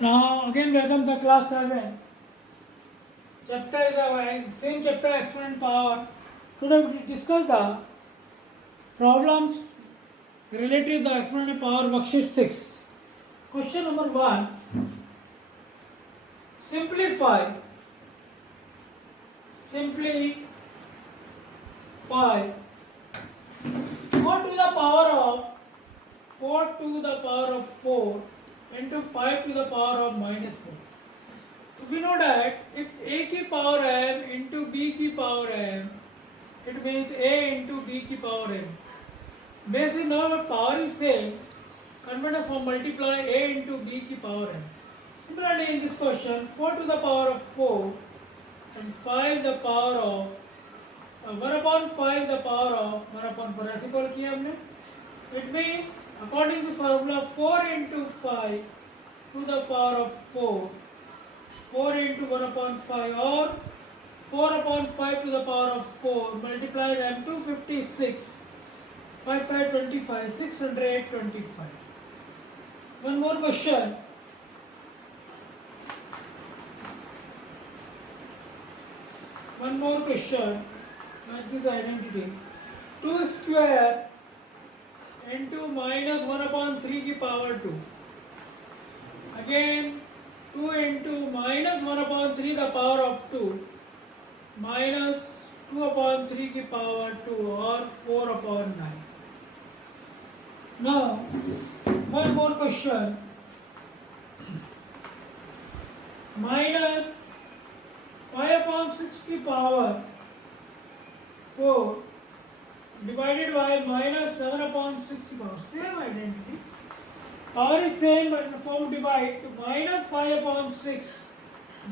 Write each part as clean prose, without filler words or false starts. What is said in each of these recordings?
Now again welcome to class 7. Chapter is the same chapter exponent power. Today we discuss the problems related to the exponential power worksheet 6. Question number 1. Simplify 4 to the power of 4 to the power of 4 into 5 to the power of minus 4. So we know that if a की power m into b की power m, it means a into b की power m. Basically now our power is same, convert a form multiply a into b की power m. Similarly in this question 4 to the power of 4 and 5 the power of 1 upon 5 the power of 1 upon 4 ऐसे call किया हमने. It means according to formula 4 into 5 to the power of 4, 4 into 1 upon 5 or 4 upon 5 to the power of 4, multiply them 256, 5 5 25, 625. One more question. Like this identity. 2 square into minus 1 upon 3 की power 2. Again 2 into minus 1 upon 3 the power of 2 minus 2 upon 3 की power 2 or 4 upon 9. Now one more question. Minus 5 upon 6 की power 4 divided by minus 7 upon 6 की power. Same identity. Power is same but in the form divide. So minus 5 upon 6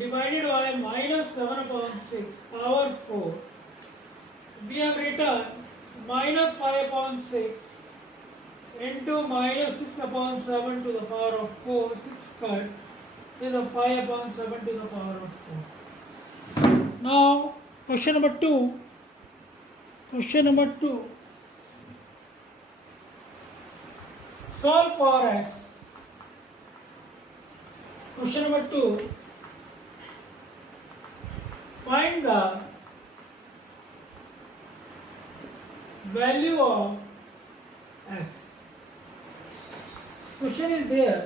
divided by minus 7 upon 6 power 4. We have written minus 5 upon 6 into minus 6 upon 7 to the power of 4. 6 cut is a 5 upon 7 to the power of 4. Now question number 2. Solve for x. Question number 2. Find the value of x. Question is there.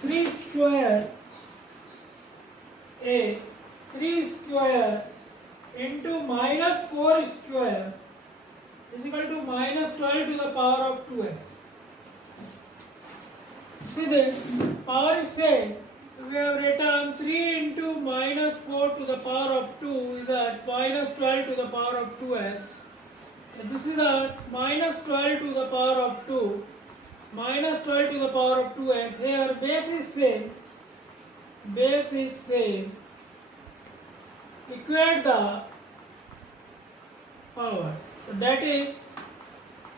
3 square a 3 square into minus 4 square is equal to minus 12 to the power of 2x. See this, power is same. We have written 3 into minus 4 to the power of 2 is that minus 12 to the power of 2x. So this is a minus 12 to the power of 2, minus 12 to the power of 2x. Here base is same. Equate the power. So that is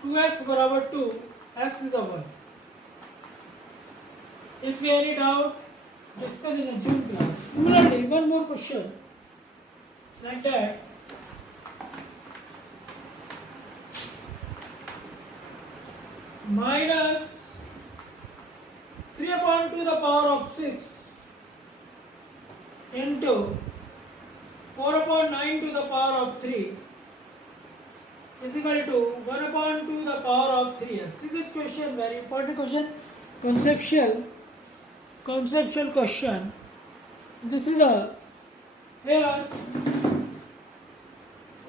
2x बराबर 2, x is a 1. If you any doubt, discuss in a June class. Similarly, one more question like that. Minus 3 upon 2 the power of 6 into 4 upon 9 to the power of 3 is equal to 1 upon 2 the power of 3x. See this question, very important question, conceptual question. This is a, here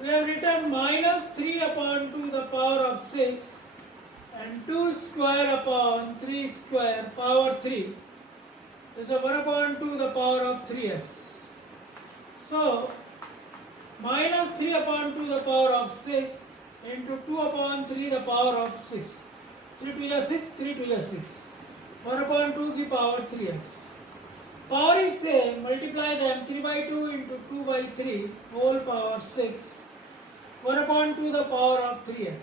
we have written minus 3 upon 2 the power of 6 and 2 square upon 3 square power 3 is a 1 upon 2 the power of 3x. So minus 3 upon 2 the power of 6 into 2 upon 3 the power of 6. 3 to the 6, 3 to the 6. 1 upon 2 की power 3x. Power is same, multiply them 3 by 2 into 2 by 3 whole power 6. 1 upon 2 the power of 3x.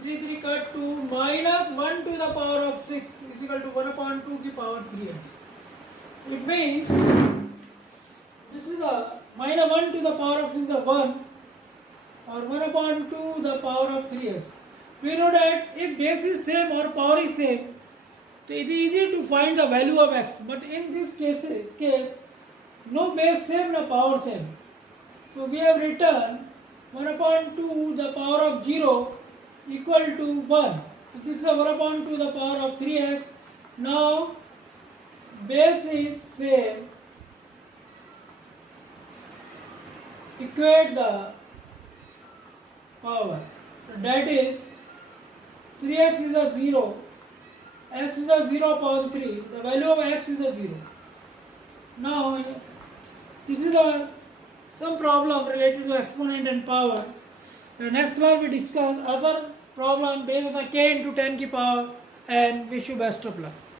3 cut 2 minus 1 to the power of 6 is equal to 1 upon 2 की power 3x. It means this is a minus 1 to the power of 6 is a 1 or 1 upon 2 the power of 3x. We know that if base is same or power is same, So it is easy to find the value of x, but in this case, no base same, no power same. So we have written 1 upon 2 the power of 0 equal to 1. So this is the 1 upon 2 the power of 3x. Now base is same. Equate the power. That is 3x is a 0. X is a 0 upon 3. The value of x is a 0. Now this is some problem related to exponent and power. The next class we discuss other problem based on k into 10 ki power, and wish you best of luck.